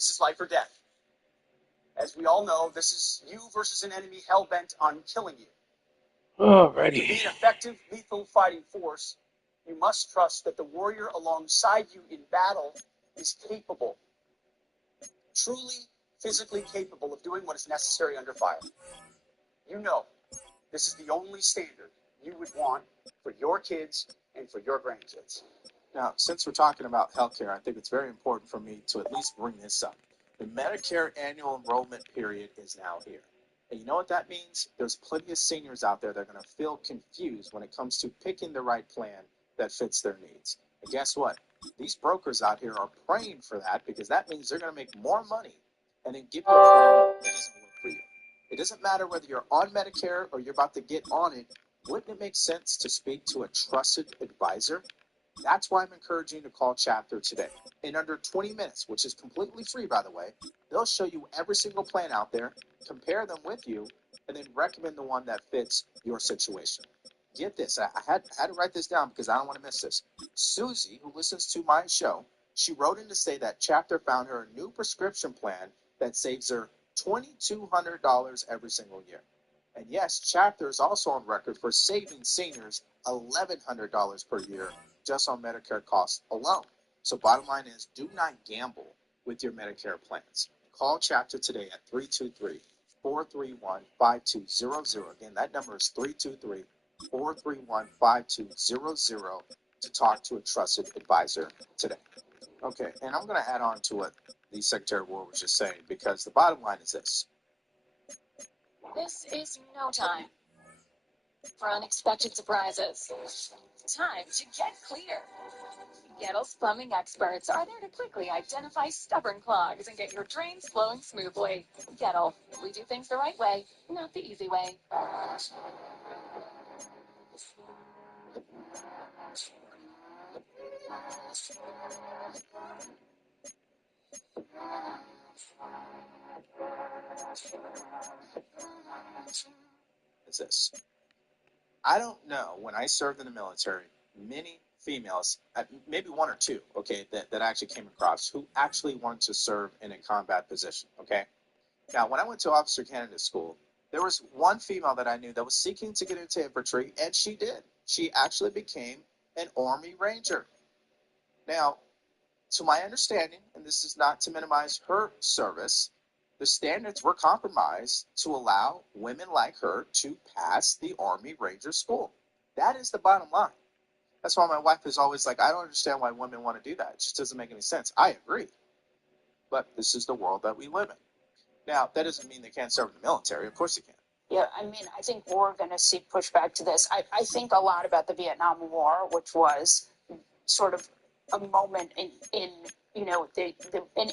This is life or death. As we all know, this is you versus an enemy hell-bent on killing you. Alrighty. To be an effective, lethal fighting force, you must trust that the warrior alongside you in battle is capable, truly physically capable of doing what is necessary under fire. You know, this is the only standard you would want for your kids and for your grandkids. Now, since we're talking about healthcare, I think it's very important for me to at least bring this up. The Medicare annual enrollment period is now here. And you know what that means? There's plenty of seniors out there that are going to feel confused when it comes to picking the right plan that fits their needs. And guess what? These brokers out here are praying for that because that means they're going to make more money and then give you a plan that doesn't work for you. It doesn't matter whether you're on Medicare or you're about to get on it. Wouldn't it make sense to speak to a trusted advisor? That's why I'm encouraging you to call Chapter today. In under 20 minutes, which is completely free, by the way, they'll show you every single plan out there, compare them with you, and then recommend the one that fits your situation. Get this. I had to write this down because I don't want to miss this. Susie, who listens to my show, she wrote in to say that Chapter found her a new prescription plan that saves her $2,200 every single year. And yes, Chapter is also on record for saving seniors $1,100 per year just on Medicare costs alone. So bottom line is, do not gamble with your Medicare plans. Call Chapter today at 323-431-5200. Again, that number is 323-431-5200 to talk to a trusted advisor today. Okay, and I'm going to add on to what the Secretary of War was just saying, because the bottom line is this. This is no time for unexpected surprises. Time to get clear. Gettle's plumbing experts are there to quickly identify stubborn clogs and get your drains flowing smoothly. Gettle, we do things the right way, not the easy way. Is this. I don't know, when I served in the military, many females, maybe one or two, okay, that actually came across who actually wanted to serve in a combat position, okay? Now, when I went to officer candidate school, there was one female that I knew that was seeking to get into infantry, and she did. She actually became an Army Ranger. Now, to my understanding, and this is not to minimize her service, the standards were compromised to allow women like her to pass the Army Ranger School. That is the bottom line. That's why my wife is always like, I don't understand why women want to do that. It just doesn't make any sense. I agree. But this is the world that we live in. Now, that doesn't mean they can't serve in the military. Of course they can. Yeah, I mean, I think we're going to see pushback to this. I think a lot about the Vietnam War, which was sort of a moment in you know, an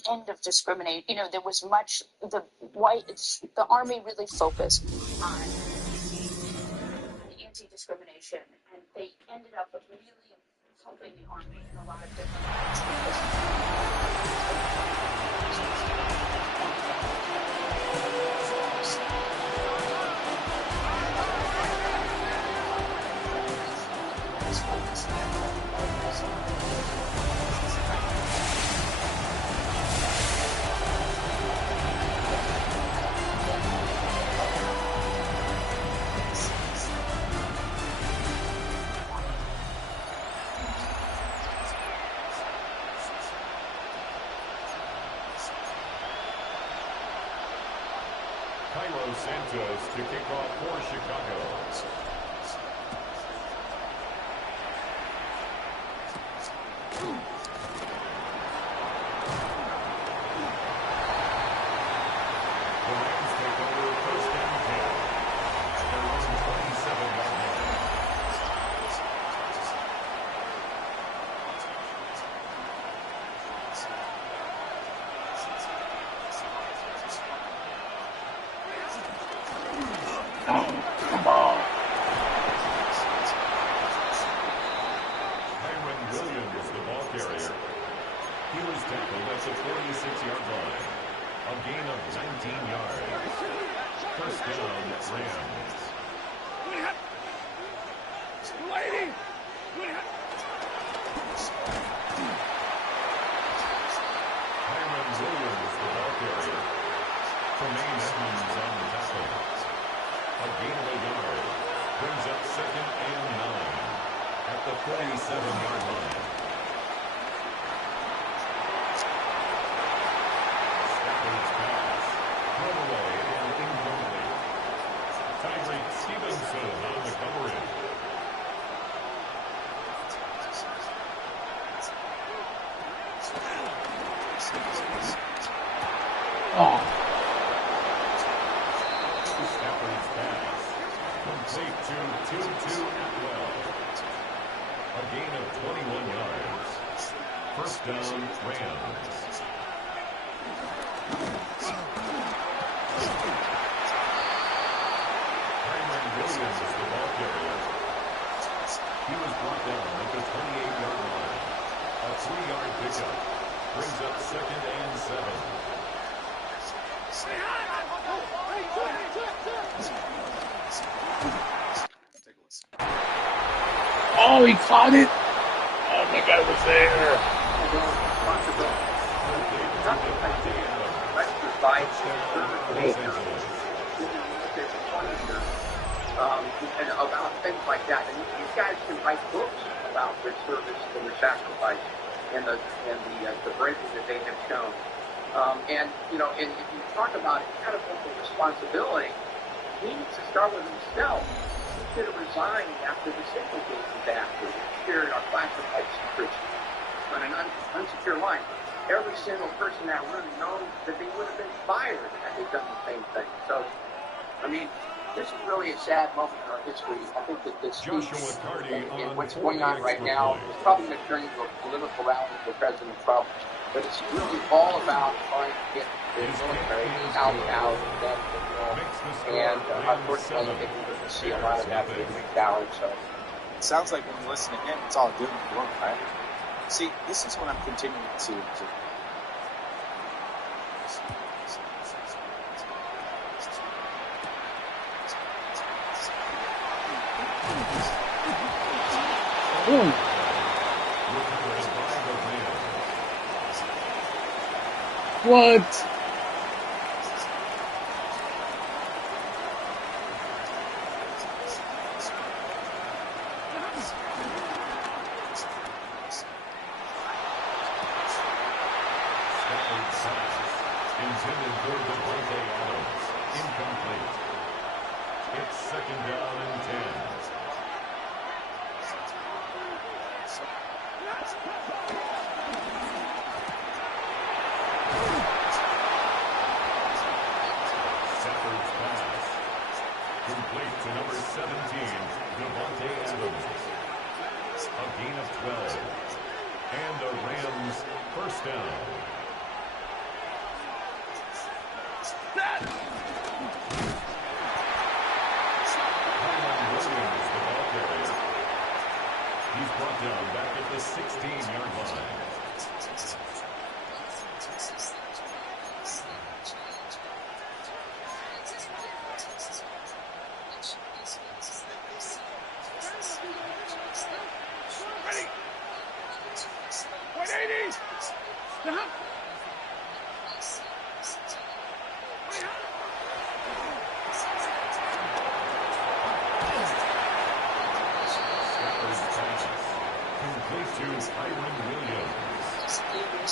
end of discrimination. You know, there was much, the Army really focused on anti-discrimination, and they ended up really helping the Army in a lot of different Santos to kick off for Chicago. The Rams take over first down 10. Their own 27-yard line. He was tackled at the 46-yard line. A gain of 19 yards. First down, Rams. Kyron Williams, the Tremaine Edmonds on the tackle. A gain of a yard. Brings up 2nd and 9 at the 47-yard line. Stafford's pass. Thrown away and incomplete. Tyreek Stevenson on the coverage. Oh. Stafford's pass. Complete to Tutu Atwell. A gain of 21 yards. First down, Rams. Cameron Williams is the ball carrier. He was brought down at the 28-yard line. A 3-yard pickup. Brings up 2nd and 7. Oh, he caught it. Oh, my God, it was there. And about things like that. And you guys can write books about their service and their sacrifice and the breaking that they have shown. And if you talk about it, kind of the responsibility, he needs to start with himself. He could have resigned after the signal game disaster. We shared our classified secrets on an unsecure line. Every single person in that room knows that they would have been fired had they done the same thing. So, I mean, this is really a sad moment in our history. I think that this speech and what's going on right now is probably going to turn into a political rally for President Trump. But it's really all about trying to get the military out of that. And unfortunately, I think we're going to see a lot of that being challenged. So It sounds like when you listen to him, it's all doom and gloom, right? See, this is what I'm continuing to observe. What? Intended for Devontae Adams. Incomplete. It's 2nd down and 10. Stafford's pass. Complete to number 17, Devontae Adams. A gain of 12. And the Rams first down. He's brought down back at the 16-yard line. Ready. 180. Stop.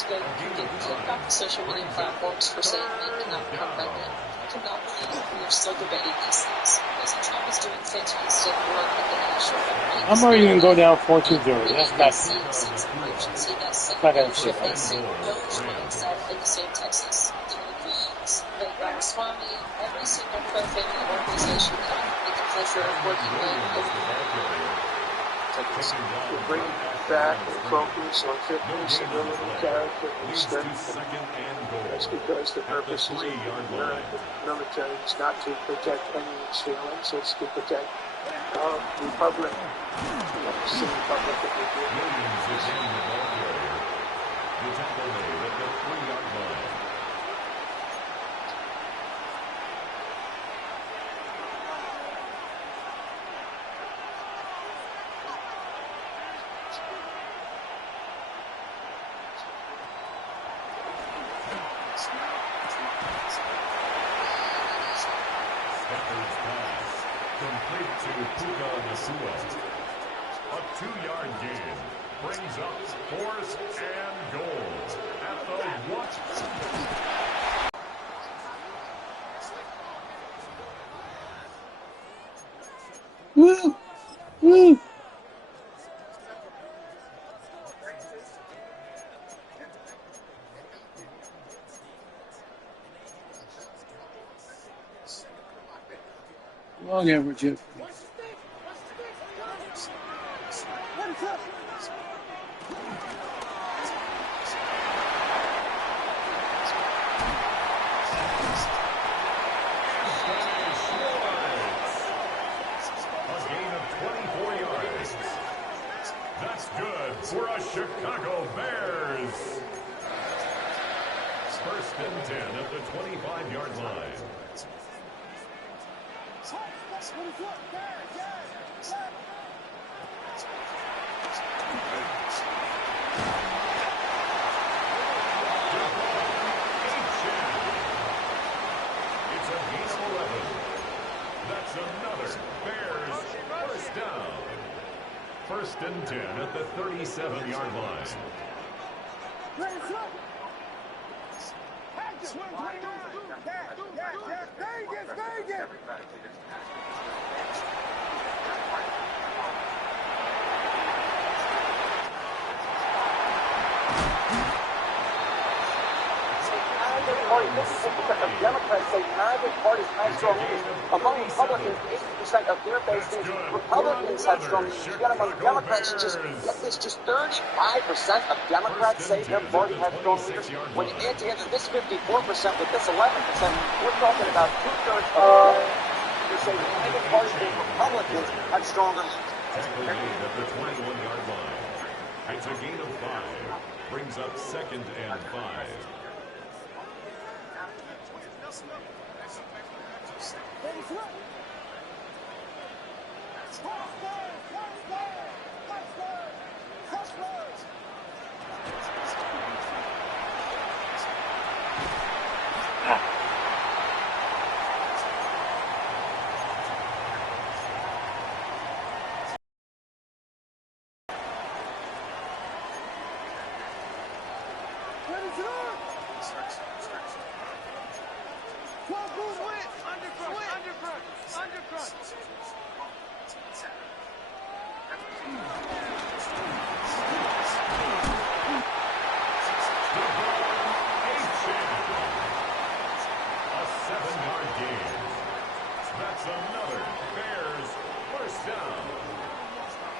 Getting kicked off the social media platforms for saying men cannot become pregnant. I cannot believe we are still debating these things. President Trump is doing fantastic work at the national government. I'm already going to go down 14-0. That's not sense of emergency that not going to leadership facing no training set in the state of Texas. Daily Queens, the Ramaswamy, every single pro-family organization with the pleasure of working with We're bringing back and focus on fitness, ability, character, and strength. That's because the purpose is the military is not to protect anyone's feelings, it's to protect our republic, the city public that we do. Williams is in the ball carrier. The tackle made at the 3-yard line. Stafford's pass, complete to Puka Nacua. A 2-yard gain brings up 4th and goal at the 1. Woo! Woo! Long average hit. For a Chicago Bears. 1st and 10 at the 25-yard line. It's a gain of 11. That's another Bears 1st down. 1st and 10 at the 37-yard line. Democrats say neither party has strong leaders. Among Republicans, 80% of their base is Republicans have strong leaders. Yet among Democrats, just 35% of Democrats say their party has strong leaders. When you add together this 54% with this 11%, we're talking about 2/3 of who say neither party and Republicans have stronger leaders. Tackle made at the 21-yard line. It's a gain of 5. Brings up 2nd and 5. Another Bears 1st down.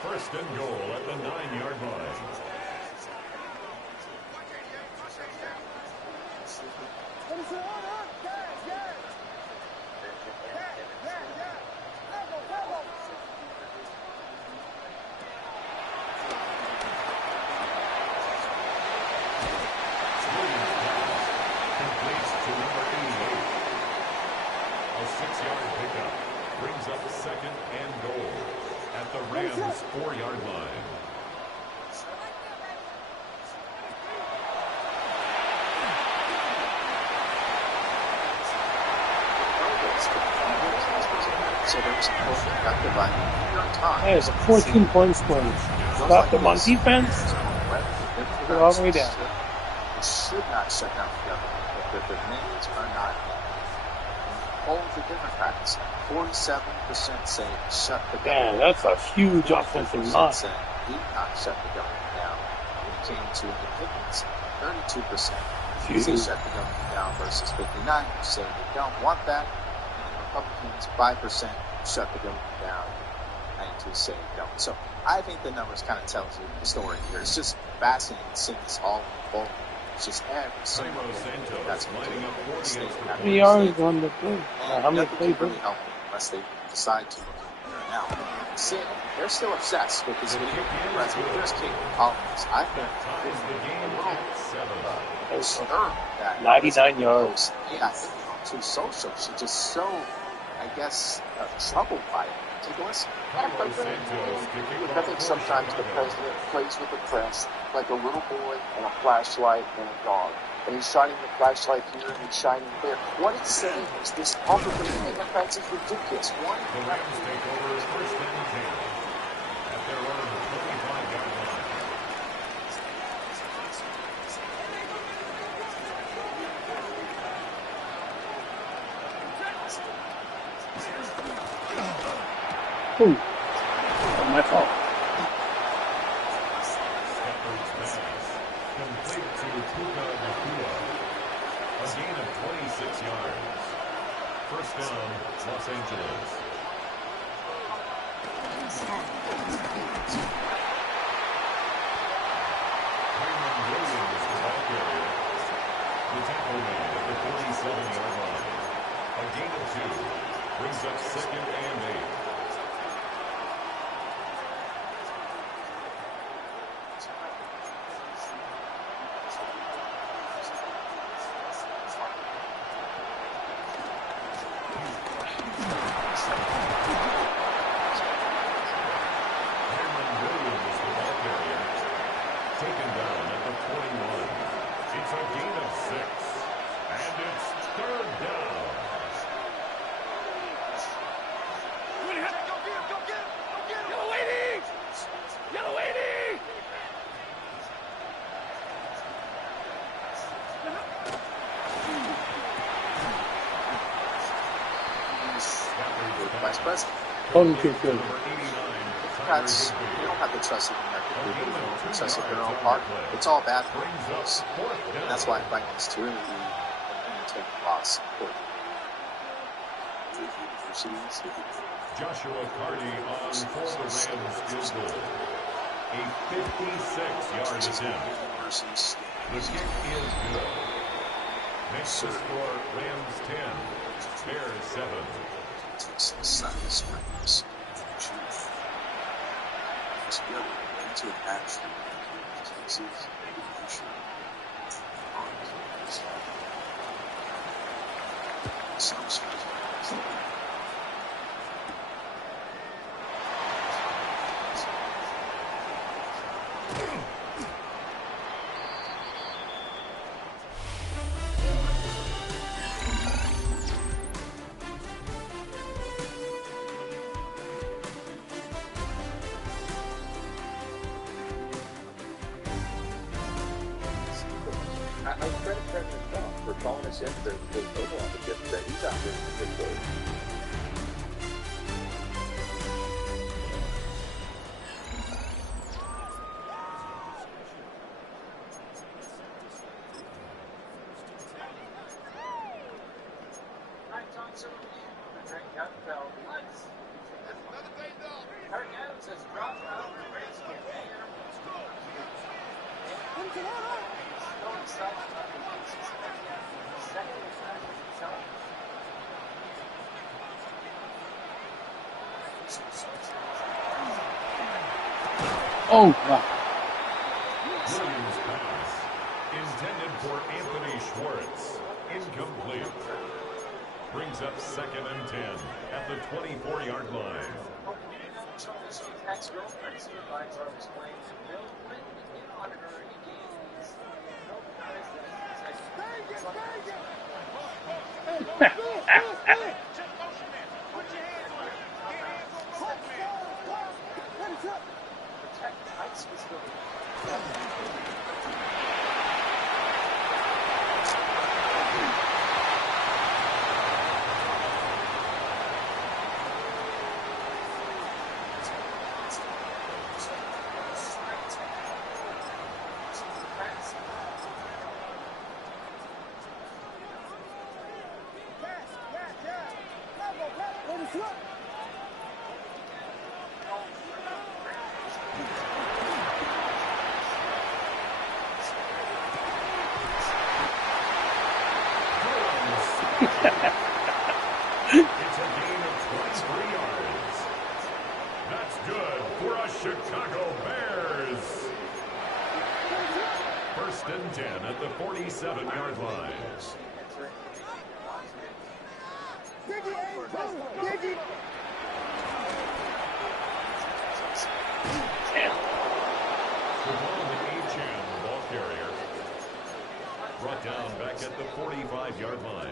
1st and goal at the 9-yard line. Completes to number 88. A 6-yard pickup brings up 2nd and goal at the Rams' 4-yard line. So there was a close effective by New York Times. That is a 14-point swing. Stop them on defense. Go all the way down. It should not shut down the government if the names are not in. Polls are different practice. 47% say shut the government. Man, that's a huge offensive line. Say do not shut the government down. When it came to independents, 32% say shut the government down versus 59% say they don't want that. Republicans, 5% shut the government down, 92% say don't. So I think the numbers kind of tells you the story here. It's just fascinating seeing this all unfold. It's just every single thing that's going to state. How many yards on the play? How many plays? Really help unless they decide to look here now. See, they're still obsessed with this video. Whereas here's King Collins. I think a little disturbed that 99 yards. Yeah, I think too social. She's just so, I guess, troubled by it. Take a listen. I think sometimes the president plays with the press like a little boy and a flashlight and a dog. and he's shining the flashlight here and he's shining there. What he's saying is this public opinion offense is ridiculous. One, The Rams take over first and 10 at their own 25-yard line. Ooh. Not my fault. Shepard's pass complete to Puka Nakua. A gain of 26 yards. First down, Los Angeles. Hyman Williams, the ball carrier. The tackle made at the 47-yard line. A gain of 2 brings up second and 8. Hyman Williams, the ball carrier. Taken down at the 21. It's a gain of 6. And it's third down. Vice President. Tony Field. Democrats, they don't have the trust in the American people. They don't have the trust in their own party. It's all bad for us. And that's why I find this to really be an entertaining loss for the universities. Joshua Cardi on for the Rams field goal. A 56-yard attempt. The kick is good. Makes the score Rams 10, Bears 7. Texas Springs. Together into an action. Texas evolution. Some sort of I credit President Trump for calling us in the Oval Office yesterday. He's out there in the good way. Oh, wow. Williams pass intended for Anthony Schwartz. Incomplete. Brings up second and 10 at the 24-yard line. It's a gain of 23 yards. That's good for us Chicago Bears. First and 10 at the 47-yard line. The ball to Achan, the ball carrier. Brought down 6-yard line.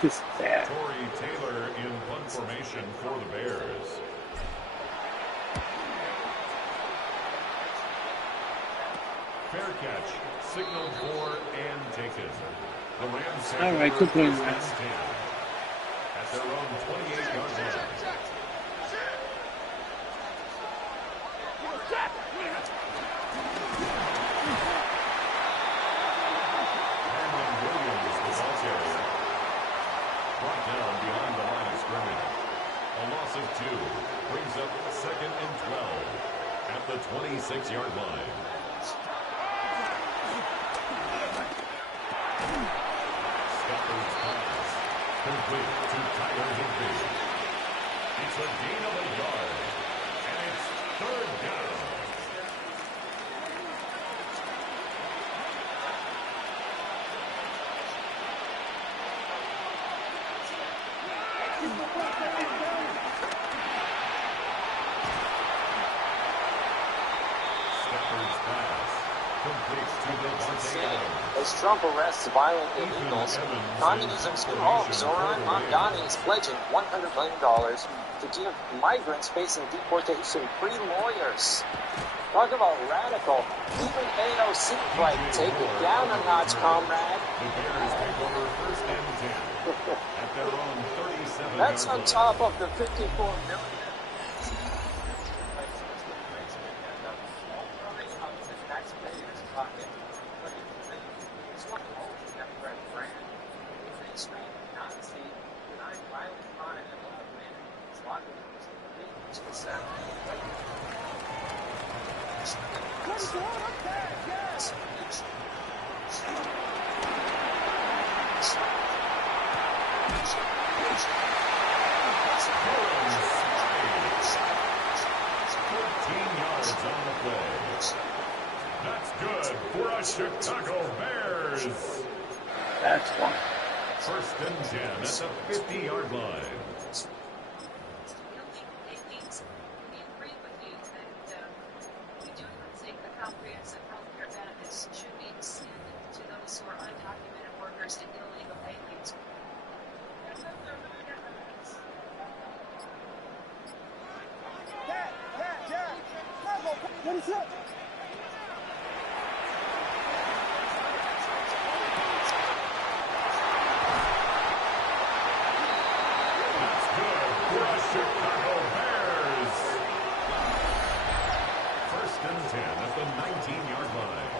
Just bad. Corey Taylor in punt formation for the Bears. Fair catch, signaled for and taken. The Rams take All right, good play, Rams. At their own 28-yard line. Brought down behind the line of scrimmage. A loss of 2 brings up 2nd and 12 at the 26-yard line. Stafford's pass complete to Tyler Higbee. It's a gain of a yard, and it's 3rd down. As Trump arrests violent illegals, communism school Zoran Mamdani is pledging $100 million to give migrants facing deportation free lawyers. Talk about radical. Even AOC tried to take it down a notch, comrade. The Bears take over 1st and 10 at their own 37. That's on top of the $54 million. Chicago Bears. That's one. 1st and 10 at the 50-yard line. We agree with you that we do think the comprehensive health care benefits should be extended to those who are undocumented workers and illegal aliens. What is up? Chicago Bears. 1st and 10 at the 19-yard line.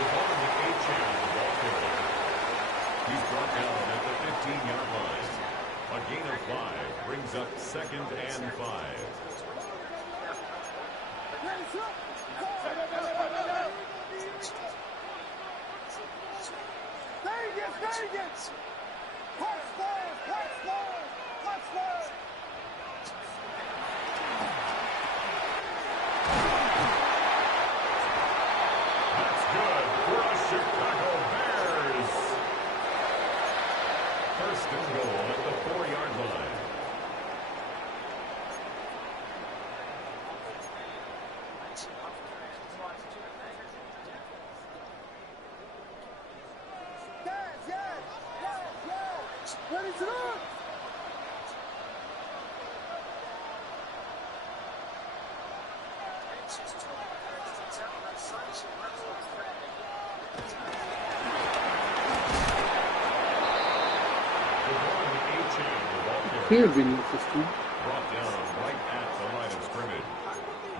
Developing a chance of ball carrier. He's brought down at the 15-yard line. A gain of 5 brings up 2nd and 5. Vegas! Touchdown! That's good for the Chicago Bears. 1st and goal at the 4-yard line. Ready to run! Here, video system. Brought down right at the line of scrimmage.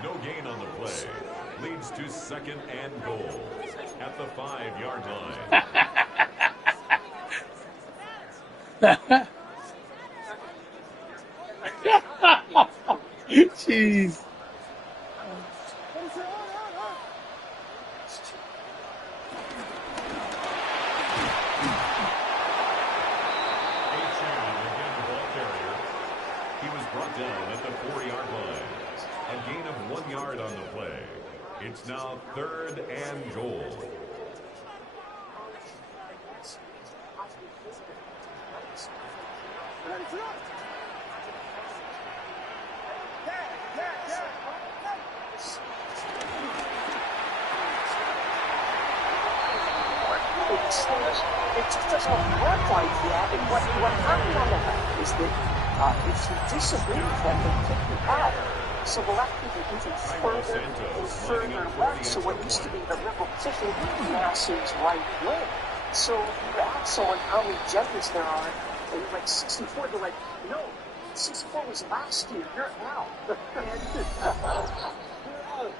No gain on the play. Leads to 2nd and goal at the 5-yard line. Jeez. He was brought down at the 4-yard line. A gain of 1 yard on the play. It's now 3rd and goal. It just doesn't work like that. And what happened on the back is that if you disagree with them, they kick you out. So the left people even further and further left. So what used to be the liberal kicking mass is right wing. So you ask someone how many genders there are, and you're like 64. They're like, no, 64 was last year. You're out.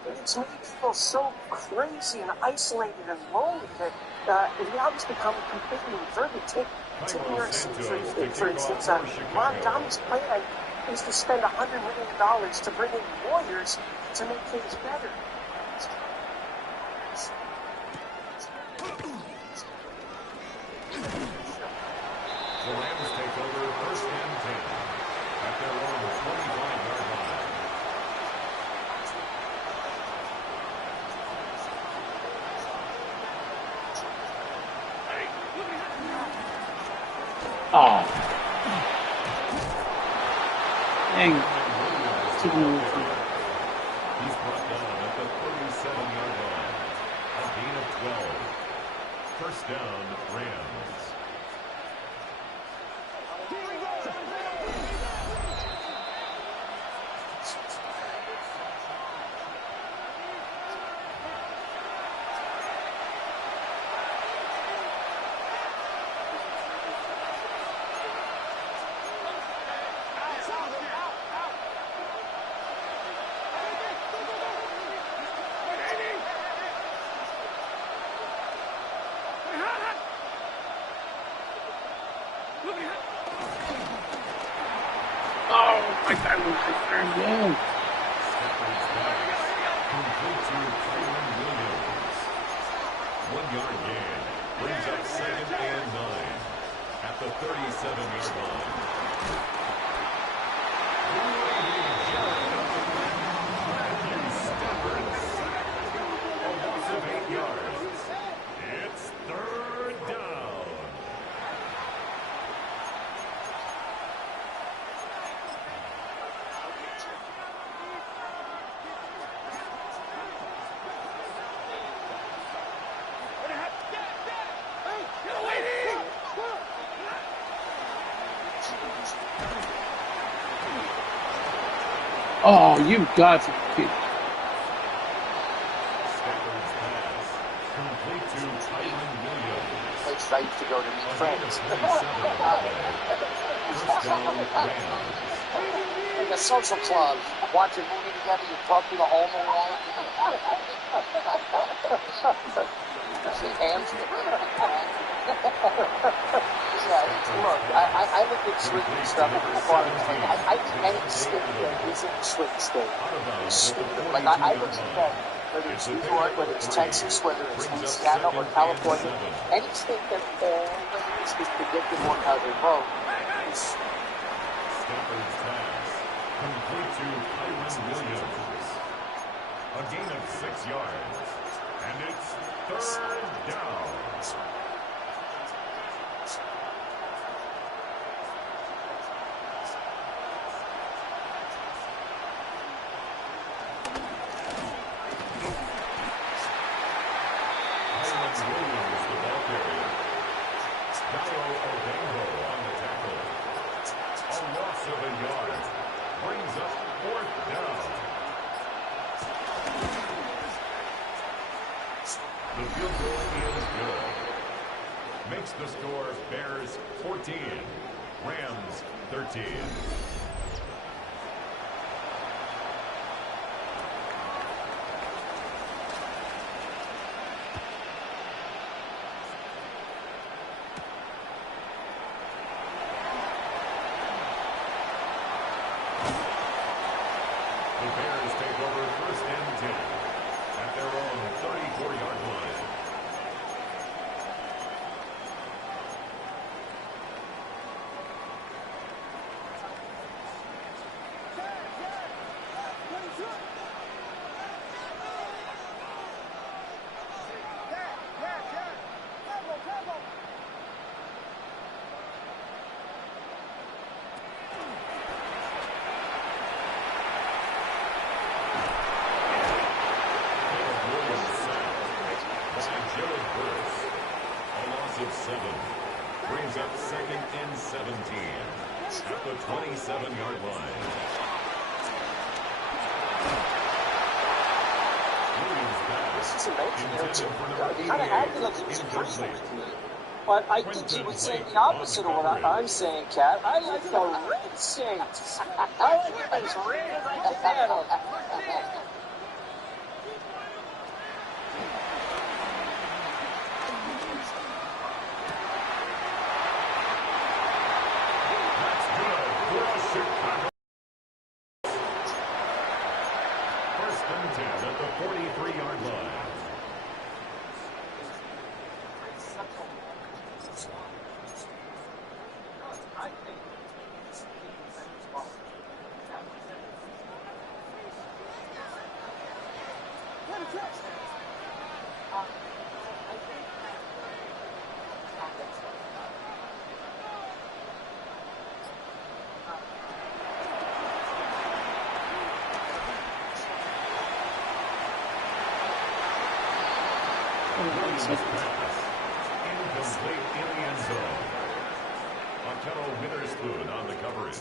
It's made people so crazy and isolated and lonely that we always become completely inverted. Take New York City, for instance. Ron Donnie's plan is to spend $100 million to bring in lawyers to make things better. The Rams take over 1st and 10 at their own 25-yard line. Oh. Dang. He's brought down at the 37-yard line. A gain of 12. 1st down, Rams. Oh, my God, was turned down. Stafford's pass complete to Kyron Williams. 1-yard gain brings up 2nd and 9 at the 37-yard line. Matthew Stafford sacked. A loss of 8 yards. It's 3rd down. Oh, you got to be. Stafford's pass complete to Kyron Williams. Place I used to go to meet friends. 47 on the play. 1st down, Rams. Like a social club, watch a movie together, you talk to the home alone. Shake hands. Yeah, look, I look at swing and stuff and fun. I think any state that is in the swing state is stupid. Like, I look at that, whether it's New York, whether it's Texas, whether it's Louisiana or California, any state that always is predictable in how they vote is. Stafford's pass complete to Kyron Williams. A gain of 6 yards. And it's 3rd down. Kyron Williams, the ball carrier. Dayo Odengo on the tackle. A loss of a yard. Brings up 4th down. The field goal is good. Makes the score Bears 14, Rams 13. The Bears take over 1st and 10 at their own 34-yard line. Brings up 2nd and 17 at the 27-yard line. This is amazing. He kind of acted like he was agreeing with me. But I think he was saying the opposite of what I'm saying, Cat. I like the Red Saints. I like them as red as I can get them. Incomplete in the end zone. Otello Witherspoon on the coverage.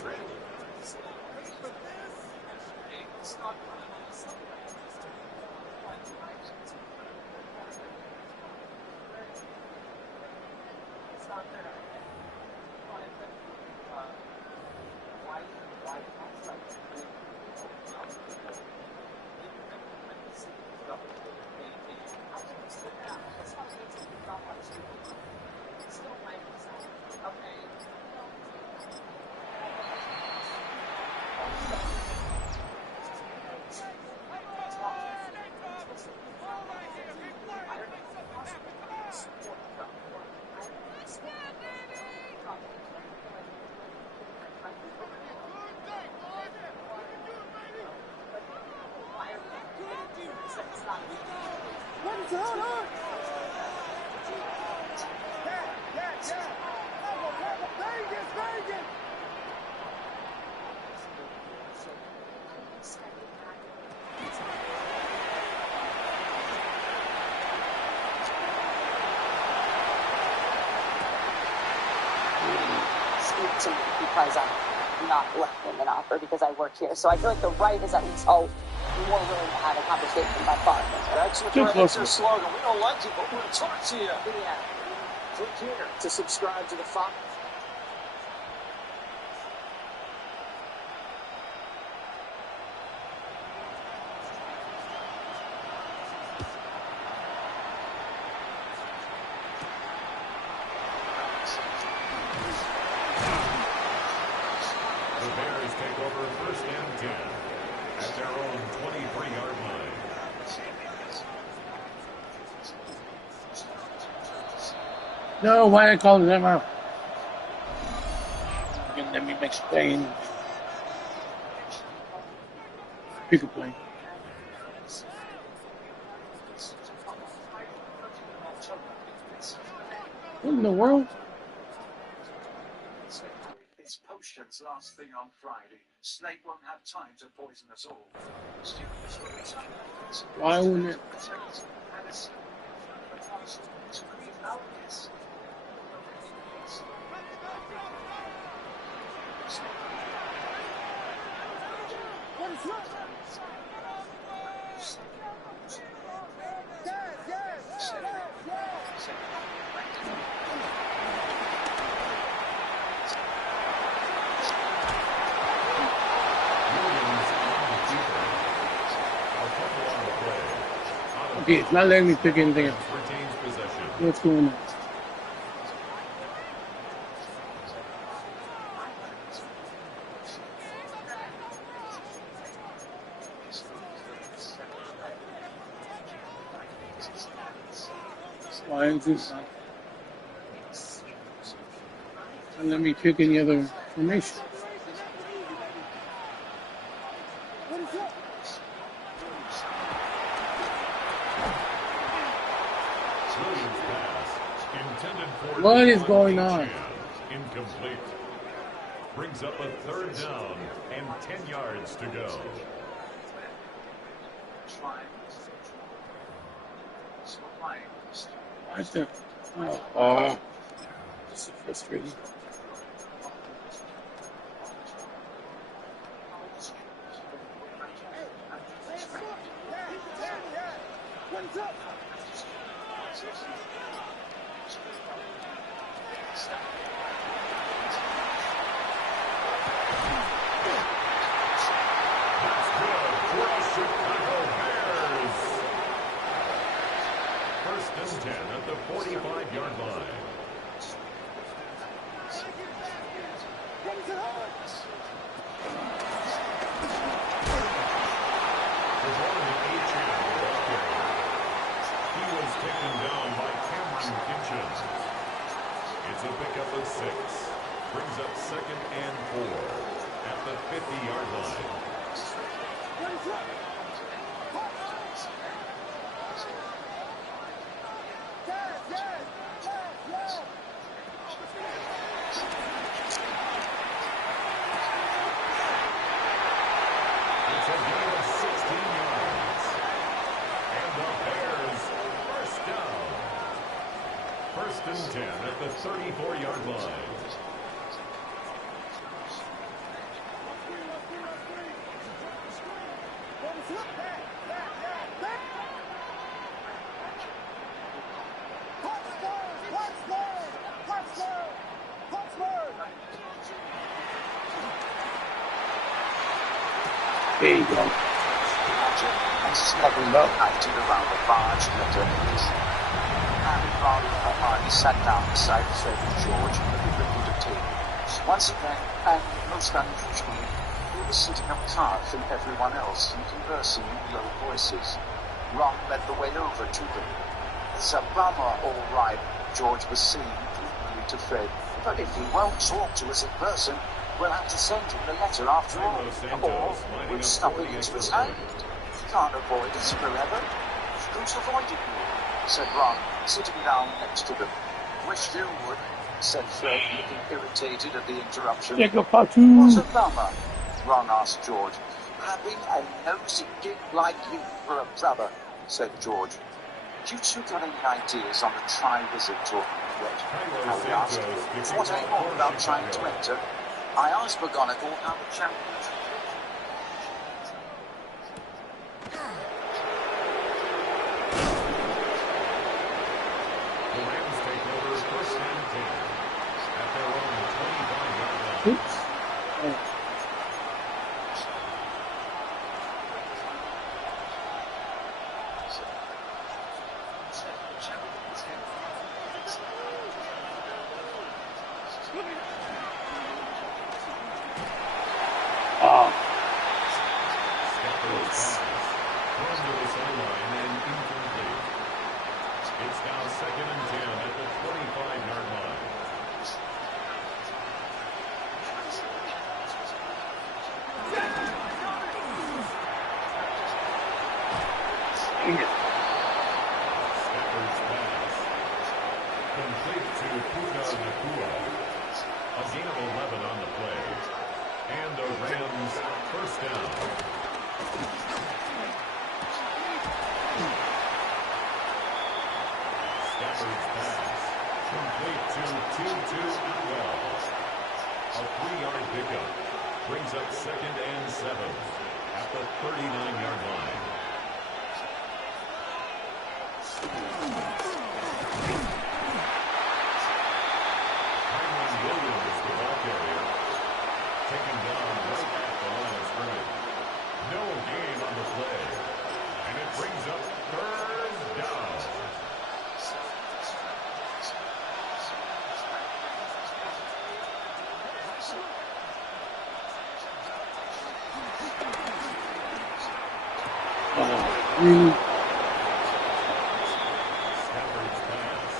Because I'm not working an offer because I work here. So I feel like the right is at least more willing to have a conversation by far. That's their slogan. We don't like you, but we'll talk to you. Yeah. Click here to subscribe to the Fox. The Bears take over 1st and 10 at their own 23-yard line. No, why I call them out? Let me explain. Pick a plane. What in the world? It's potions last thing on Friday. Snake won't have time to poison us all. Why wouldn't it? Okay, it's not letting me pick anything else. What's going on? Lions is not. And let me pick any other formation. What is going on? Incomplete. Brings up a third down and 10 yards to go. Why is there? Oh, this is frustrating. What's up? That's good for the Chicago Bears. First and 10 at the 45-yard line. He was taken down by Cameron Kitchens. It's a pickup of 6. Brings up second and 4 at the 50-yard line. It's a gain of 16 yards. And the Bears first down. First and 10 at the 34-yard line. There you go. And snuggling acted around the barge underneath. And rather than sat down beside Fred and George at the ribbon table. Once again, and most unusually, they were sitting apart from everyone else and conversing in low voices. Ron led the way over to them. "It's a bummer, all right," George was saying gloomily to Fred. "But if he won't talk to us in person, we'll have to send him the letter after all. Or we'll stop it into his hand. You can't avoid us forever." "Who's avoiding you?" said Ron, sitting down next to them. "Wish you would," said Fred, looking irritated at the interruption. Take a "What's patu. a bummer?" Ron asked George. "Having a nosy gig like you for a brother," said George. "You two got any ideas on the Tri-Wizard tournament yet?" Harry asked. "Thought any more about trying to enter? I asked McGonagall how the championship." The Rams take over first and 10 at their own 25-yard line. Oops. Oh. Ah. Skepper's pass. Thrown to the sideline and incomplete. It's now second and 10 at the 25-yard line. Dang it. Skepper's pass. Complete to Puka Nakua. A gain of 11 on the play. And the Rams first down. Stafford's pass. Complete to Tutu Atwell. A 3-yard pickup. Brings up second and 7 at the 39-yard line. Kyron Williams, the ball carrier, taken down right at the line of scrimmage. No gain on the play. And it brings up third down. Really? Stafford's pass.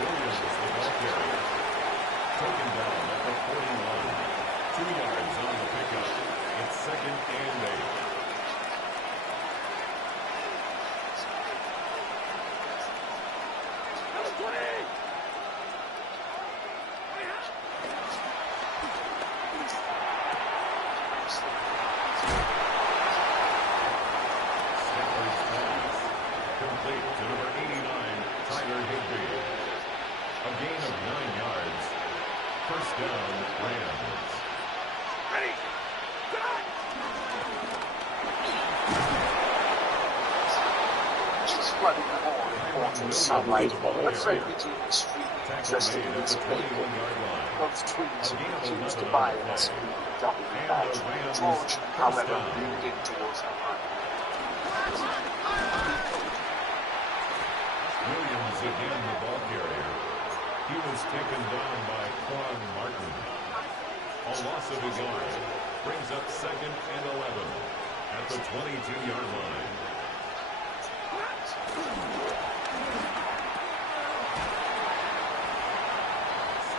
Williams, the ball carrier, taken down at the 41. 2 yards on the pickup. It's 2nd and 8. Sunlight, a friendly team extremely interested in its play. Both twins accused to buy an SPW badge. George, however, leaned in towards the line. Williams again the ball carrier. He was taken down by Quan Martin. A loss of a yard brings up 2nd and 11 at the 22-yard line.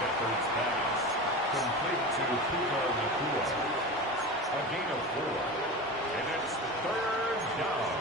Stafford's pass complete to Puka Nakua. A gain of 4, and it's 3rd down.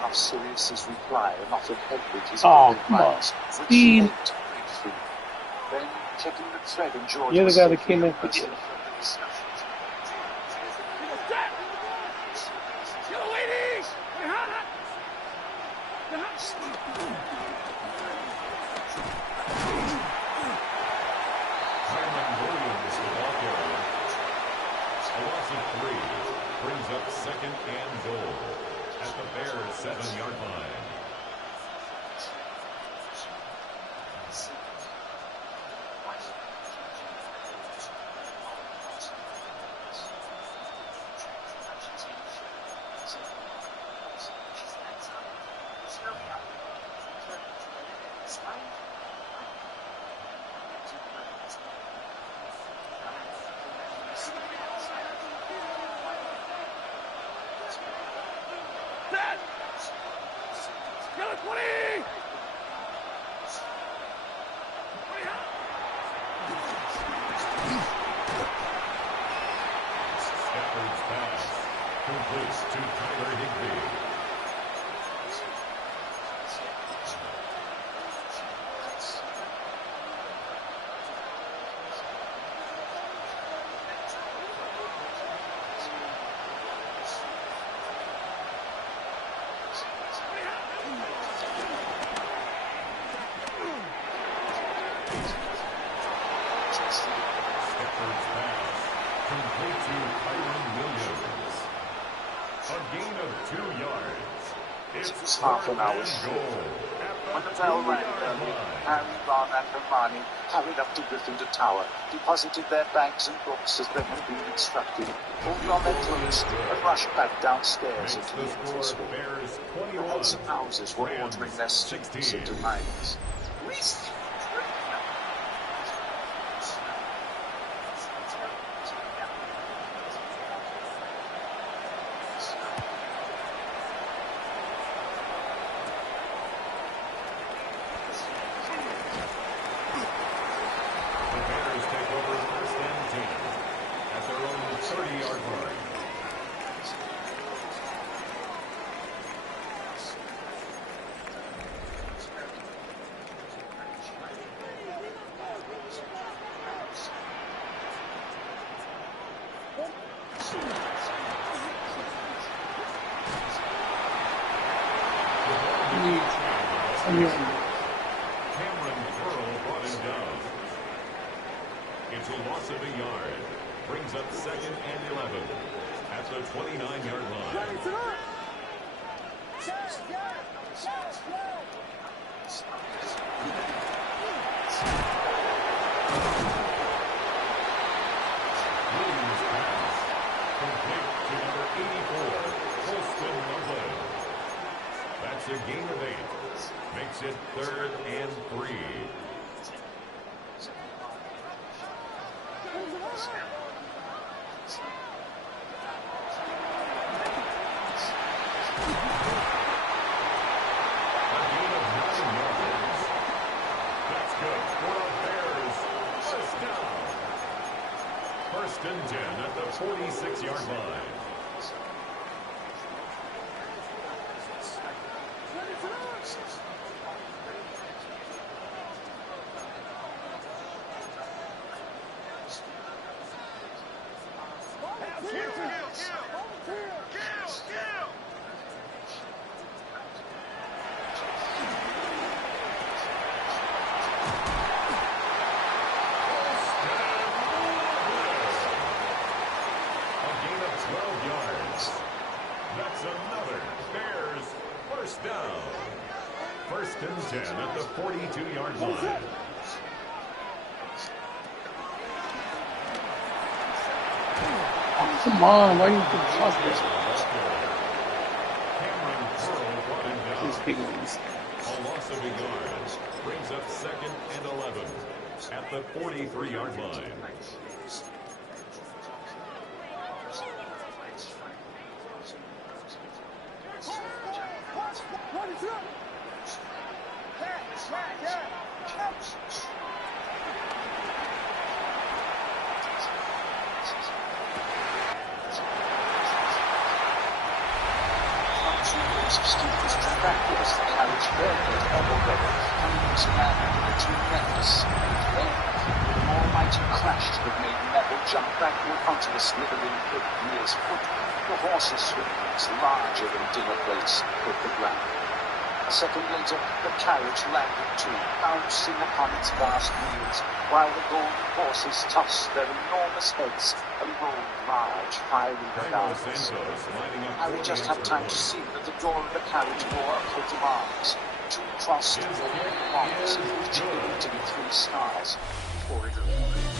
How serious his reply and offered Edward his come on. Speed. Then checking the thread and George You're the guy that came in for you. Williams, the ball carrier. A loss of 3 brings up 2nd and goal at the Bears' 7-yard line. It's half an hour short. When the bell rang early, Harry, Ron and Hermione hurried up to Gryffindor Tower, deposited their bags and books as they had been instructed, pulled on their clothes and rushed back downstairs into the entrance hall. The heads of houses were ordering their students into lines. It's a loss of a yard. Brings up 2nd and 11 at the 29-yard line. makes it 3rd and 3. First and 10 at the 46-yard line. That's another Bears first down. First and 10 at the 42-yard line. Come on, why do you keep talking? These piggies. A loss of a yard brings up 2nd and 11 at the 43-yard line. Onto the slithering pit near his foot, the horse's swiftness larger than dinner plates hit the ground. A second later, the carriage landed too, bouncing upon its vast wheels, while the golden horses tossed their enormous heads and rolled large, fiery regatas. I would just have time to see that the door of the carriage bore a coat of arms, 2 crossed golden arms, each to be 3 stars, before it arrived.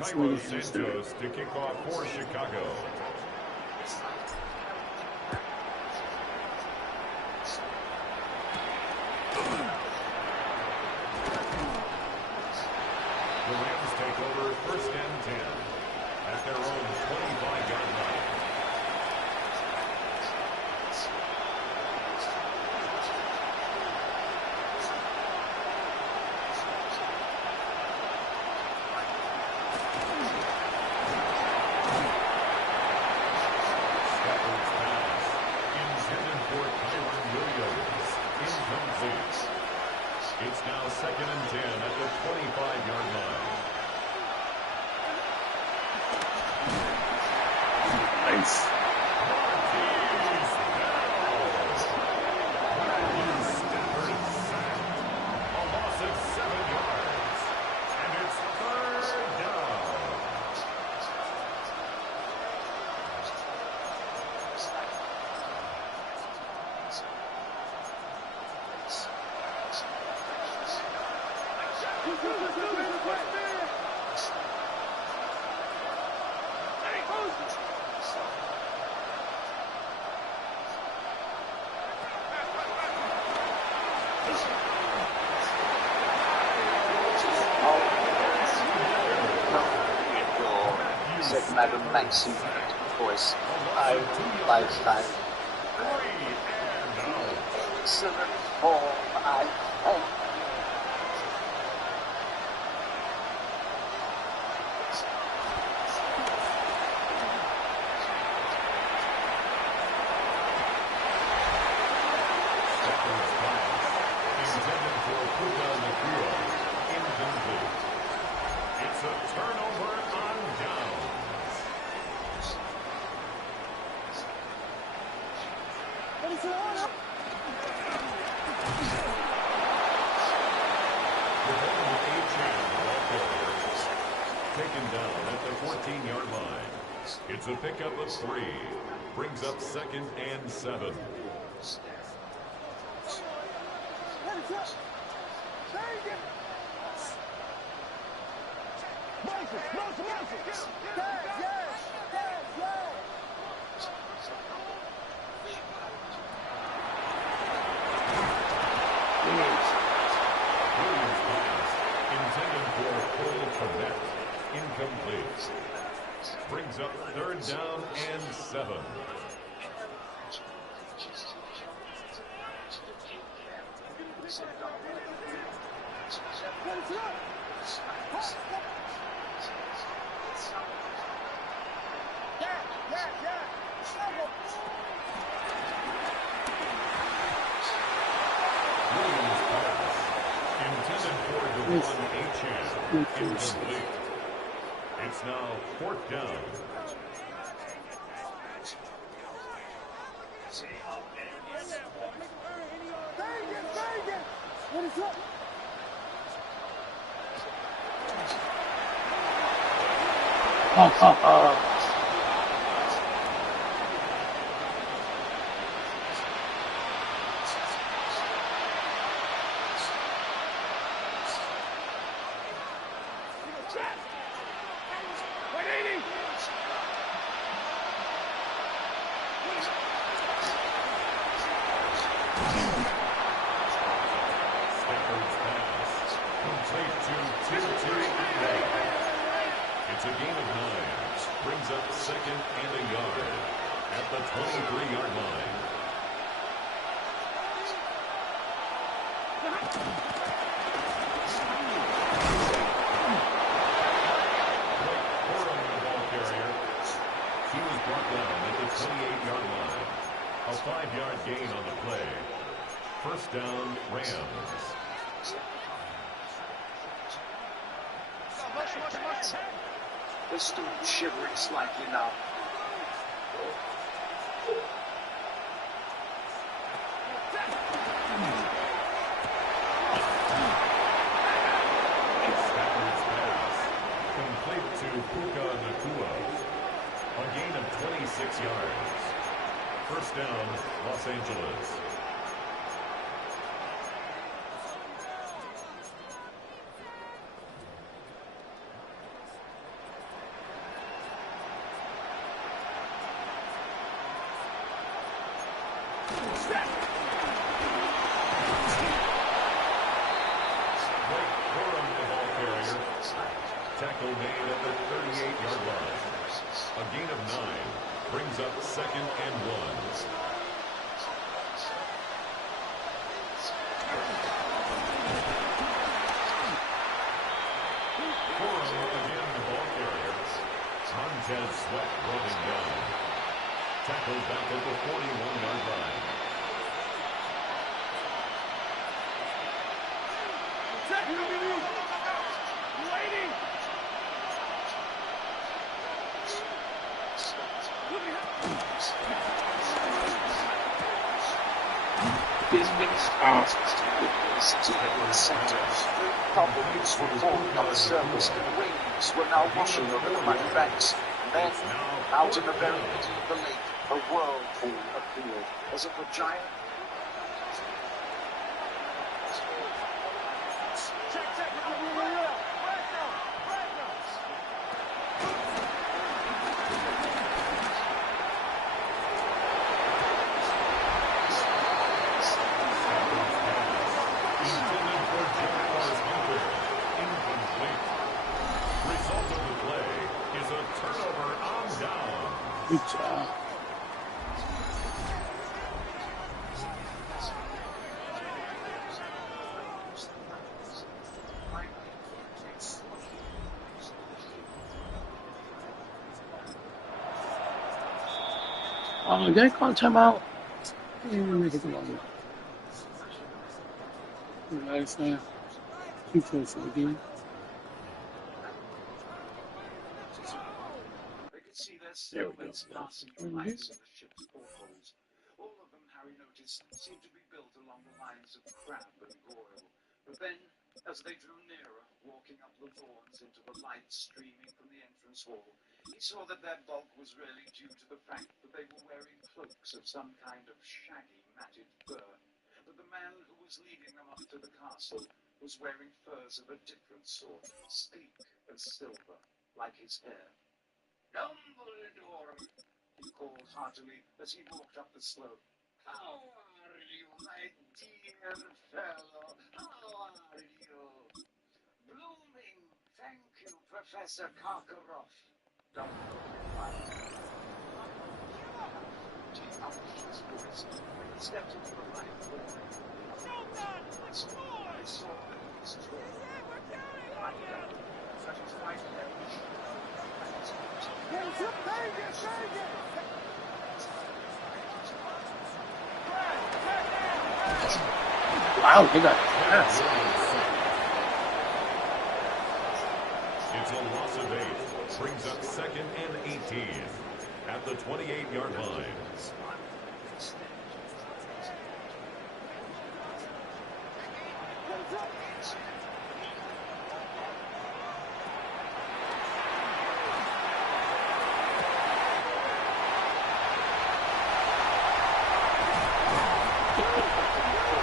Carlos Santos to kick off for Chicago. The Rams take over 1st and 10 at their own 25-yard line. It's now 2nd and 10 at the 25-yard line. Nice. A loss of 7 yards. And it's 3rd down. Said Madam Maxine voice. I like that. Excellent form, I thank you. Intended for Puka Nakua. Incomplete. It's a turnover on downs. The ball A-Chan ball carrier taken down at the 14-yard line. It's a pickup of 3. Brings up 2nd and 7. Williams pass, intended for Cole Kmet, incomplete. Brings up 3rd down and 7. Williams pass, intended for Devon Achane, incomplete. It's now 4th down. What is up? Stafford's pass, complete to Tua. It's a gain of 9. Brings up 2nd and a yard at the 23-yard line. Corum, the ball carrier. He was brought down at the 28-yard line. A 5-yard gain on the play. 1st down, Rams. The stool shivering slightly now. Stafford's pass, complete to Puka Nacua. A gain of 26 yards. 1st down, Los Angeles. Corum, the ball carrier. Tackle made at the 38-yard line. A gain of 9. Brings up 2nd and 1. Corum again, the ball carrier. Montez Sweat brought him down. Tackled back at the 41-yard line. His biggest task is to put the city in the center. Compliments were falling on the surface, and waves were now washing over the muddy banks. Then, out in the very middle of the lake, a whirlpool appeared, as if a giant Good job. Did I call timeout? Make it longer. Right, so too close to the game. There we go. passing the lights in the ship's portholes. All of them, Harry noticed, seemed to be built along the lines of crab and goyle. But then As they drew nearer, walking up the lawns into the light streaming from the entrance hall, he saw that their bulk was really due to the fact that they were wearing cloaks of some kind of shaggy, matted fur. But the man who was leading them up to the castle was wearing furs of a different sort, sleek and silver, like his hair. Dumbledore, he called heartily as he walked up the slope. How are you, my dear fellow? How are you? Blooming, thank you, Professor Karkaroff. Dumbledore replied. His voice when he stepped into the light hallway. I saw that he was true. I know that his white hair was Wow, he got fast. It's a loss of 8. Brings up 2nd and 18 at the 28-yard line.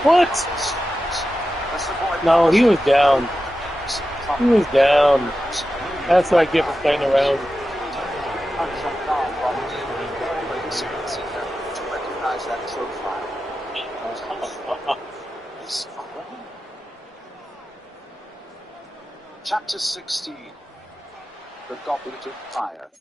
What? No, he was down. He was down. That's what I get for playing around. Chapter 16. The Goblet of Fire.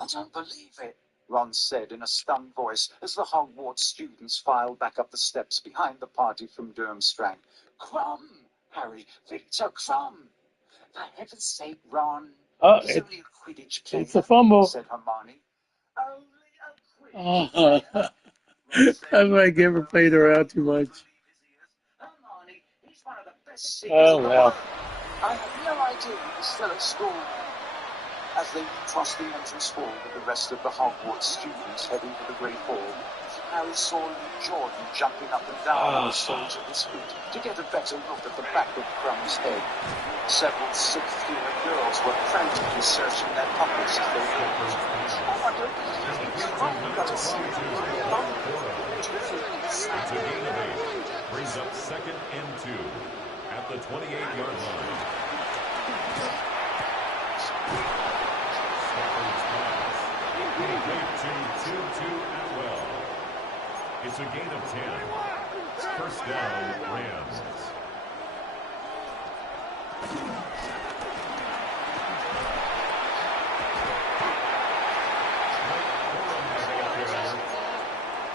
I don't believe it, Ron said in a stunned voice as the Hogwarts students filed back up the steps behind the party from Durmstrang. Crumb, Harry, Victor Crumb. For heaven's sake, Ron. He's only a Quidditch player, it's a fumble. said Hermione. Only a Quidditch player? That's why I get for playing around too much. Hermione, he's one of the best Oh, well. I had no idea he was still at school. As they crossed the entrance hall with the rest of the Hogwarts students heading to the Great Hall, Harry saw Luke Jordan jumping up and down on the soles of his feet to get a better look at the back of Crumb's head. Several sixth-year girls were frantically searching their pockets as they looked. Oh, I don't believe Crumb got a seat. It's a gain of 8. Brings up 2nd and 2 at the 28-yard line. To Tutu Atwell. It's a gain of 10. First down, Rams.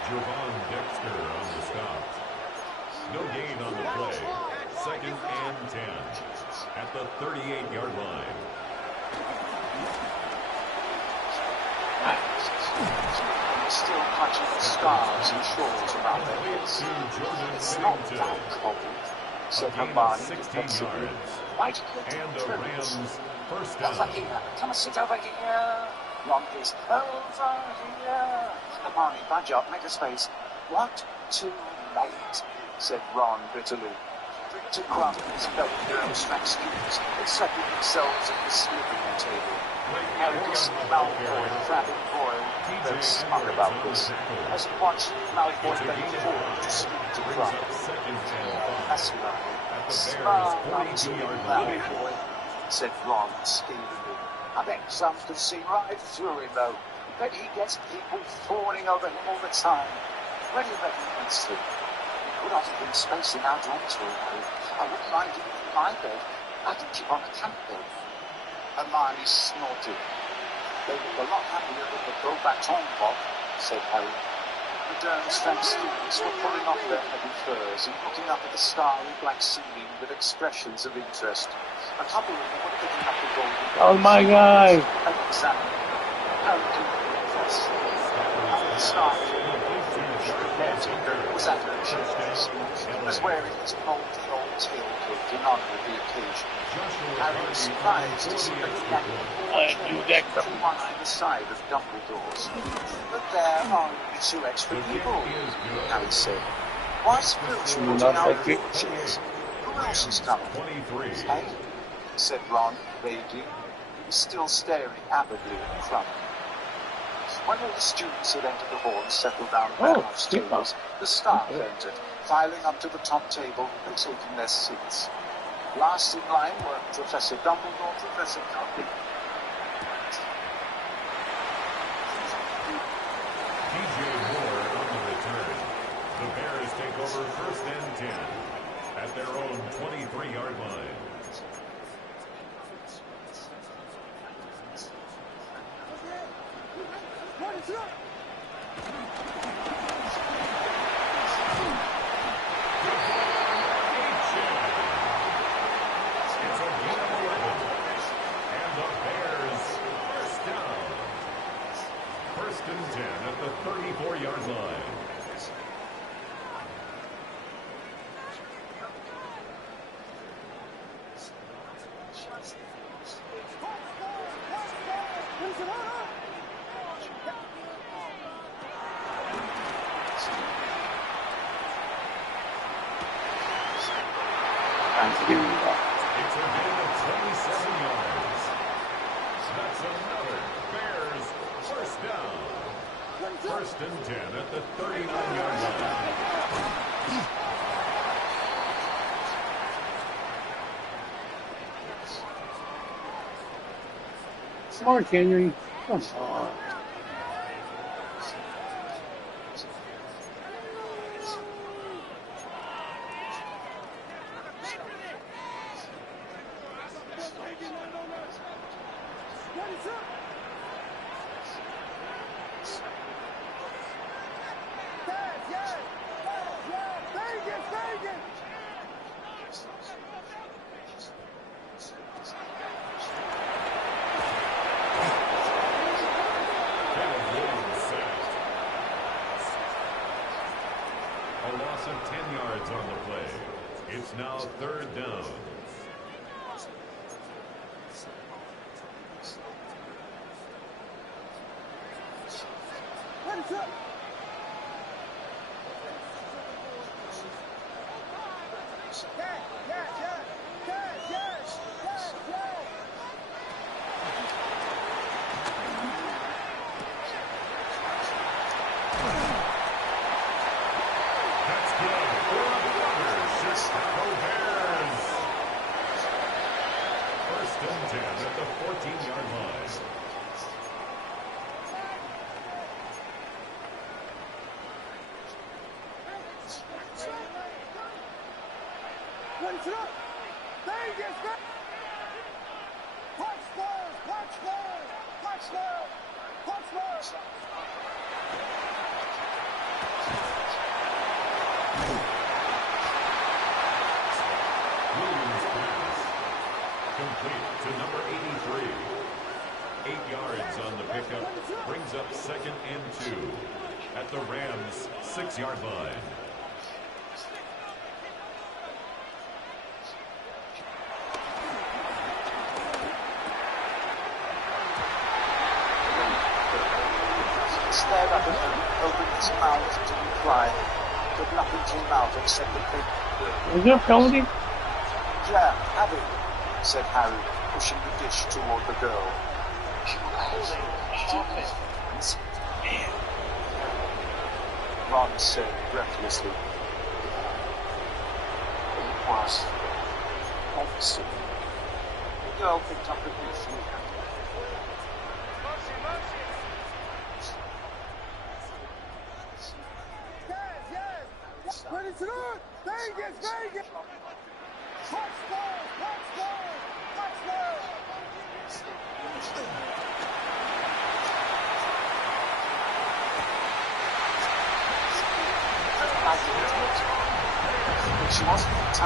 Javon Dexter on the stop. No gain on the play. 2nd and 10 at the 38-yard line. Still clutching the scarves and shawls around their heads. It's not that cold, said Hermione defensively. Why do you And the Rams first over down. here? Come and sit over here. Ron is over here. Hermione, budge up, make a space. What? Too late, said Ron bitterly. Victor Crumb and his fellow Durmstrang students had settled themselves at the sleeping table. Harry's Malfoy, Crabbe Royal, very smug about this, as he watched Malfoy bend forward to speak to Crumb. That's right. Smile up to you, Malfoy, said Ron scathingly. I bet some could see right through him, though. Bet he gets people fawning over him all the time. Where do you reckon he went to sleep? He could offer him space in our dormitory, Harry. I wouldn't mind giving him my bed. I can keep on the camp bed. Hermione snorted. They look a lot happier than the Beauxbatons lot, said Harry. The Durmstrang students were pulling off their heavy furs and looking up at the starry black ceiling with expressions of interest. A couple of them were picking up the golden Oh, my God. and examining them. Harry didn't impress. The staff was at her chairs. He was wearing his moldy old tailcoat in honor of the occasion. Harry was surprised to see that he had to one either side of Dumbledore's. But there are only 2 extra people, Harry said. Why spiritual putting out 4 chairs? Who else is coming? 23. Hey, said Ron vaguely. He was still staring avidly at Crumb. When all the students had entered the hall and settled down at their house tables, the staff entered, filing up to the top table and taking their seats. Last in line were Professor Dumbledore, Professor Cuffy. DJ Moore on the return. The Bears take over 1st and 10 at their own 23-yard line. At the 34-yard line. It's a gain of 27 yards. That's another Bears first down. 1st and 10 at the 39-yard line. Mark Henry, come on. A loss of 10 yards on the play. It's now 3rd down. Williams pass. Complete to number 83. 8 yards on the pickup. Brings up 2nd and 2 at the Rams' 6-yard line. Stared up at him, opened his mouth to reply, but nothing came out except a big grin. Is there a penalty? Yeah, have it, said Harry, pushing the dish toward the girl. Ron said breathlessly. It was. Obviously. The girl picked up the dish and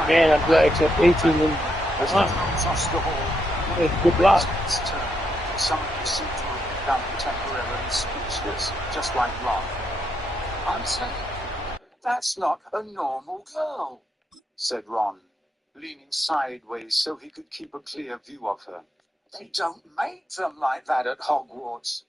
Man, I'm glad I kept 18 in. across the hall. That's a good block. Some of you seem to have become temporarily speechless, just like Ron. I'm saying, that's not a normal girl, said Ron, leaning sideways so he could keep a clear view of her. They don't make them like that at Hogwarts.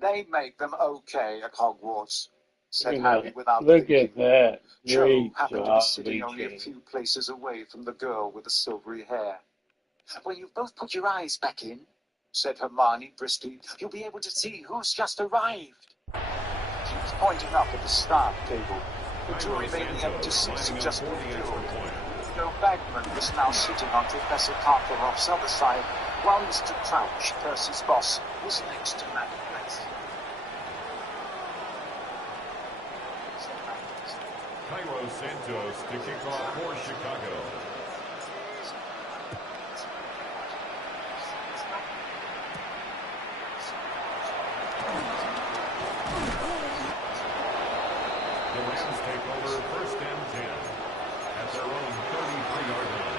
They make them okay at Hogwarts. said Harry without Look thinking. at that. Joe Great happened to be job, sitting only a AJ. few places away from the girl with the silvery hair. "Well, you've both put your eyes back in," said Hermione briskly. "You'll be able to see who's just arrived." She was pointing up at the start table. The two remaining empty seats had just been filled. Joe Bagman was now sitting on Professor Karkaroff's other side, while Mr. Crouch, Percy's boss, was next to Matt Price. Cairo Santos to kick off for Chicago. The Rams take over 1st and 10 at their own 33-yard line.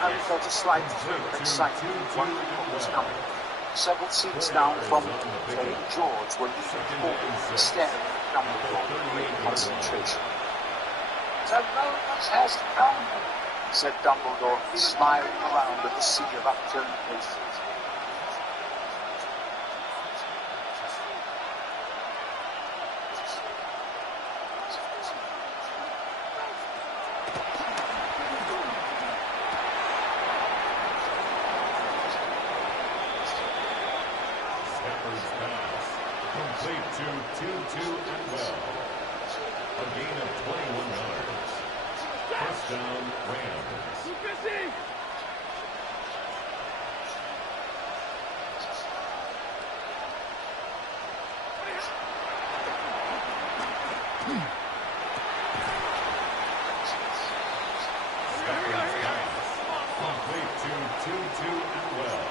Harry felt a slight thrill of excitement, wondering what was coming. Several seats down from him, Fred and George were leaning forward, staring at Dumbledore with great concentration. "The moment has come," said Dumbledore, smiling around at the sea of upturned faces. Complete to Tutu and well. A gain of 21 yards. First down, Rams. Complete to Tutu and well.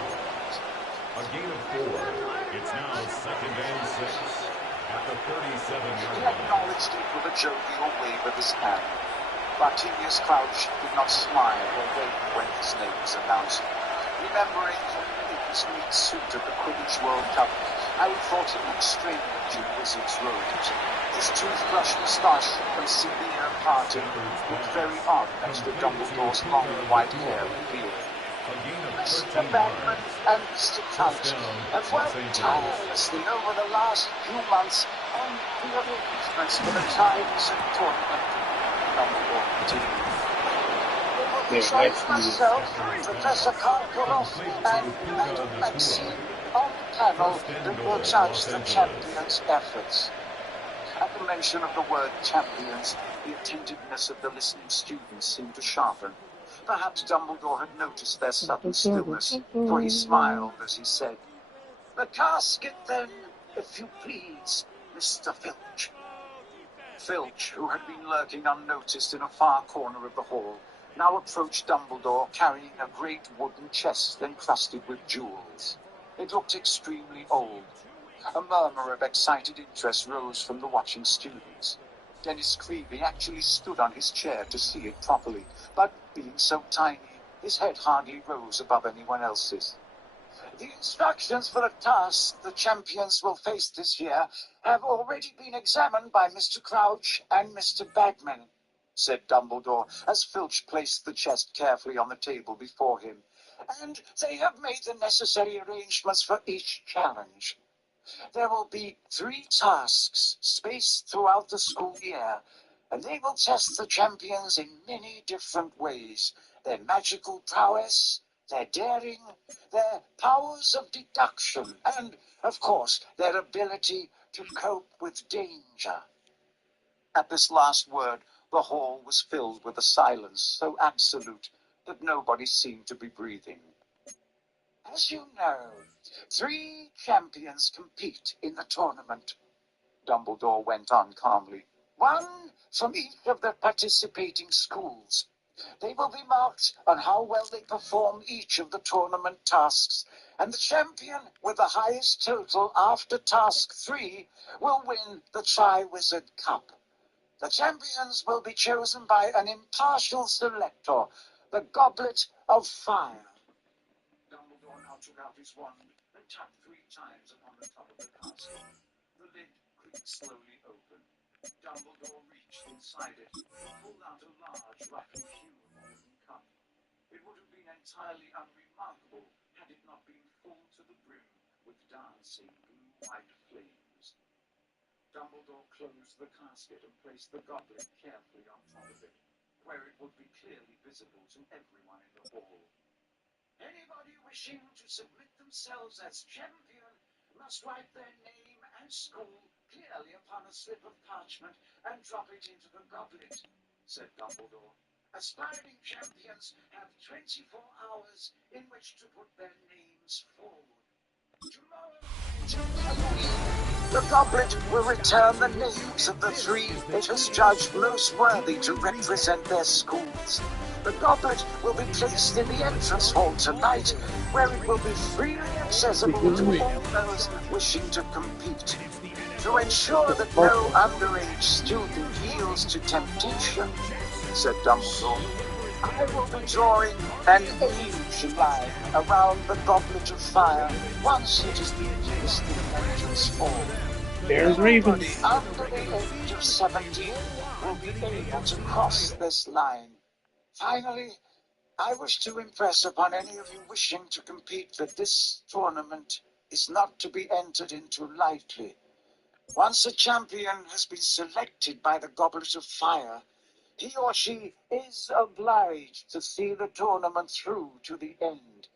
A gain of 4. It's now 2nd and 6 at the 37-yard He line. acknowledged it with a jovial wave of his hand. Martinius Crouch did not smile or wave when his name was announced. Remembering him in his neat suit at the Quidditch World Cup, Harry thought he looked strange in Wizard's robes. His toothbrush moustache and severe parting looked very odd next to Dumbledore's long white hair and beard. Mr. Bagman and Mr. Crouch have worked tirelessly over the last few months on the arrangements for the tie-wizard tournament. Dumbledore continued. It will join myself, Professor Karkaroff, and Madam Maxine on the panel that will judge the champions' efforts. At the mention of the word champions, the attentiveness of the listening students seemed to sharpen. Perhaps Dumbledore had noticed their sudden stillness, for he smiled as he said, "The casket, then, if you please, Mr. Filch." Filch, who had been lurking unnoticed in a far corner of the hall, now approached Dumbledore carrying a great wooden chest encrusted with jewels. It looked extremely old. A murmur of excited interest rose from the watching students. Dennis Creevy actually stood on his chair to see it properly, but being so tiny, his head hardly rose above anyone else's. "The instructions for the task the champions will face this year have already been examined by Mr. Crouch and Mr. Bagman," said Dumbledore, as Filch placed the chest carefully on the table before him, "and they have made the necessary arrangements for each challenge. There will be 3 tasks spaced throughout the school year, and they will test the champions in many different ways. Their magical prowess, their daring, their powers of deduction, and, of course, their ability to cope with danger." At this last word, the hall was filled with a silence so absolute that nobody seemed to be breathing. "As you know, 3 champions compete in the tournament," Dumbledore went on calmly. "1 from each of the participating schools. They will be marked on how well they perform each of the tournament tasks, and the champion with the highest total after task 3 will win the Tri-Wizard Cup. The champions will be chosen by an impartial selector, the Goblet of Fire." Dumbledore now took out his wand and tapped 3 times upon the top of the casket. The lid creaked slowly open. Dumbledore reached inside it and pulled out a large, roughly hewn wooden cup. It would have been entirely unremarkable had it not been full to the brim with dancing blue-white flames. Dumbledore closed the casket and placed the goblet carefully on top of it, where it would be clearly visible to everyone in the hall. Anybody wishing to submit themselves as champion must write their name and school clearly upon a slip of parchment and drop it into the goblet, said Dumbledore. Aspiring champions have 24 hours in which to put their names forward. Tomorrow until Halloween, the goblet will return the names of the three it has judged most worthy to represent their schools. The goblet will be placed in the entrance hall tonight, where it will be freely accessible to all those wishing to compete. To ensure that no underage student yields to temptation, said Dumbledore, I will be drawing an age line around the goblet of fire once it has been placed in the entrance hall. There's Nobody Ravens. under the age of 17 will be able to cross this line. Finally, I wish to impress upon any of you wishing to compete that this tournament is not to be entered into lightly. Once a champion has been selected by the Goblet of Fire, he or she is obliged to see the tournament through to the end.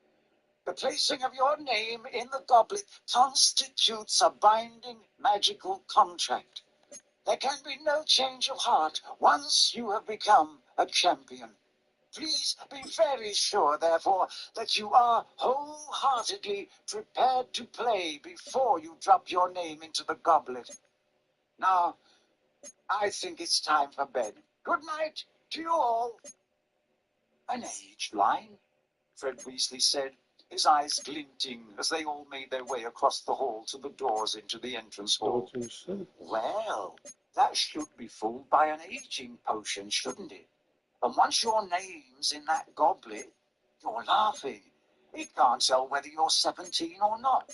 The placing of your name in the goblet constitutes a binding magical contract. There can be no change of heart once you have become a champion. Please be very sure, therefore, that you are wholeheartedly prepared to play before you drop your name into the goblet. Now, I think it's time for bed. Good night to you all. An age line, Fred Weasley said, his eyes glinting as they all made their way across the hall to the doors into the entrance hall. Well, that should be fooled by an aging potion, shouldn't it? And once your name's in that goblet, you're laughing. It can't tell whether you're 17 or not.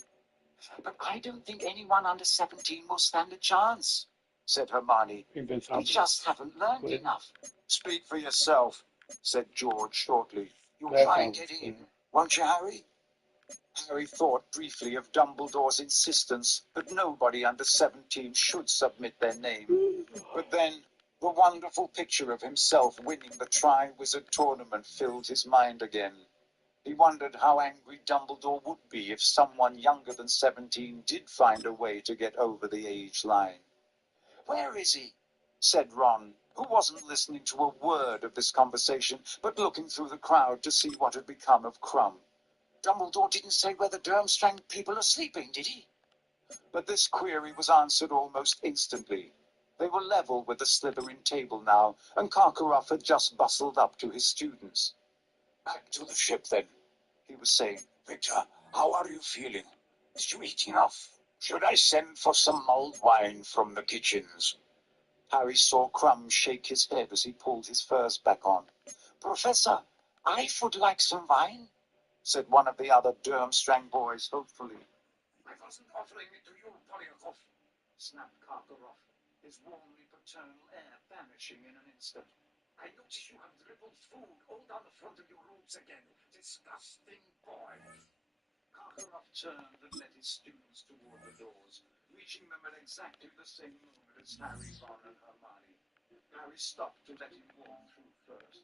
But I don't think anyone under 17 will stand a chance, said Hermione. We just haven't learned enough. Speak for yourself, said George shortly. You'll try and get in, won't you, Harry? Harry thought briefly of Dumbledore's insistence that nobody under 17 should submit their name. But then the wonderful picture of himself winning the Triwizard Tournament filled his mind again. He wondered how angry Dumbledore would be if someone younger than 17 did find a way to get over the age line. Where is he? Said Ron, who wasn't listening to a word of this conversation, but looking through the crowd to see what had become of Crumb. Dumbledore didn't say where the Durmstrang people are sleeping, did he? But this query was answered almost instantly. They were level with the Slytherin table now, and Karkaroff had just bustled up to his students. Back to the ship, then, he was saying. Victor, how are you feeling? Did you eat enough? Should I send for some mulled wine from the kitchens? Harry saw Crumb shake his head as he pulled his furs back on. Professor, I would like some wine, said one of the other Durmstrang boys hopefully. I wasn't offering it to you, Polyakov, snapped Karkaroff, his warmly paternal air vanishing in an instant. I notice you have dribbled food all down the front of your robes again. Disgusting boy. Karkaroff turned and led his students toward the doors, reaching them at exactly the same moment as Harry, Ron, and Hermione. Harry stopped to let him walk through first.